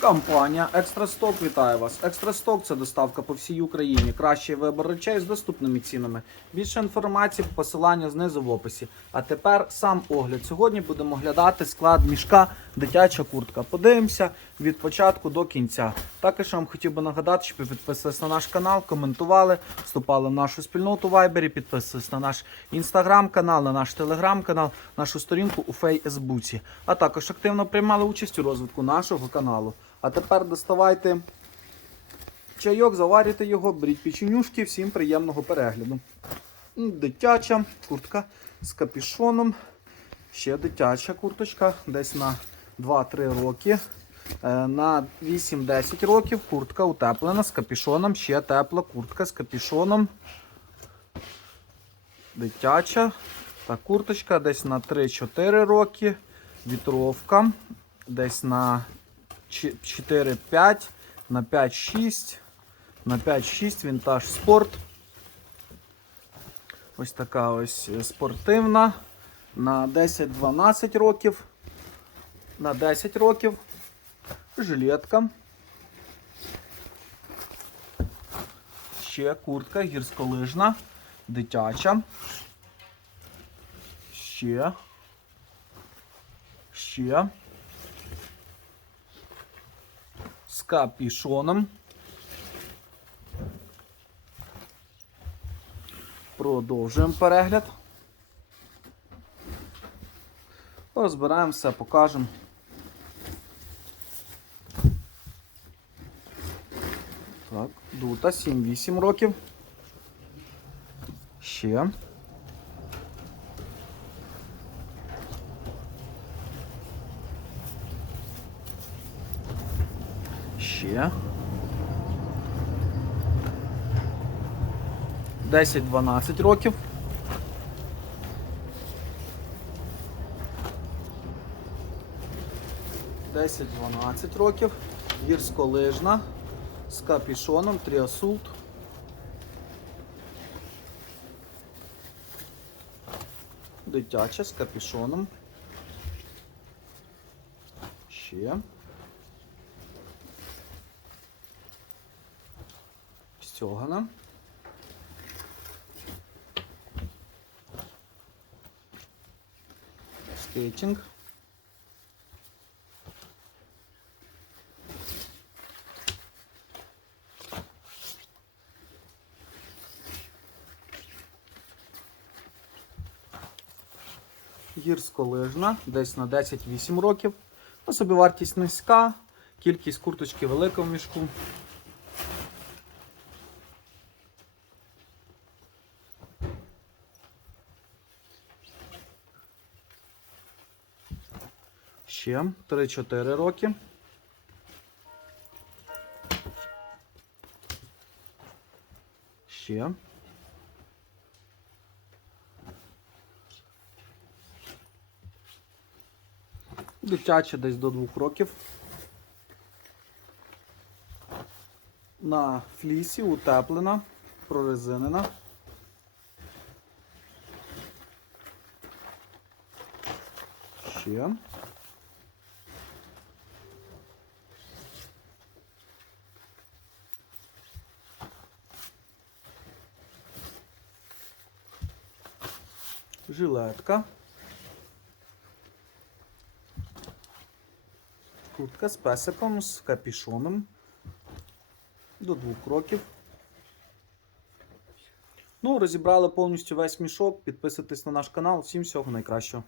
Компанія Екстрасток вітає вас. Екстрасток це доставка по всій Україні. Кращий вибір речей з доступними цінами. Більше інформації, посилання знизу в описі. А тепер сам огляд. Сьогодні будемо оглядати склад мішка дитяча куртка. Подивимося від початку до кінця. Також вам хотів би нагадати, щоб ви на наш канал, коментували, вступали в нашу спільноту в Вайбері, підписувались на наш інстаграм-канал, на наш телеграм-канал, нашу сторінку у Фейсбуці. А також активно приймали участь у розвитку нашого каналу. А тепер доставайте чайок, заварюйте його, беріть печенюшки, всім приємного перегляду. Дитяча куртка з капішоном. Ще дитяча курточка, десь на 2-3 роки. Е, На 8-10 років куртка утеплена з капішоном. Ще тепла куртка з капішоном. Дитяча. Та курточка десь на 3-4 роки. Вітровка. Десь на 4-5, на 5-6. На 5-6 вінтаж спорт. Ось така ось е, спортивна. На 10-12 років. На 10 років. Жилетка. Ще куртка гірськолижна. Дитяча. Ще. Ще. З капішоном. Продовжуємо перегляд. Розбираємо все, покажемо. Так, дута 7-8 років. Ще. Ще. 10-12 років. Десять-дванадцять років. Гірськолижна з капішоном, тріасулт. Дитяча з капішоном. Ще. Стьогана. Скейтинг. Гірськолижна, десь на 10-8 років. Ну, собівартість низька, кількість курточки велика в мішку. Ще 3-4 роки. Ще. Дитяча десь до 2 років. На флісі утеплена, прорезинена. Ще. Жилетка. Куртка з песиком, з капішоном. До двох років. Ну, розібрали повністю весь мішок. Підписуйтесь на наш канал. Всім всього найкращого.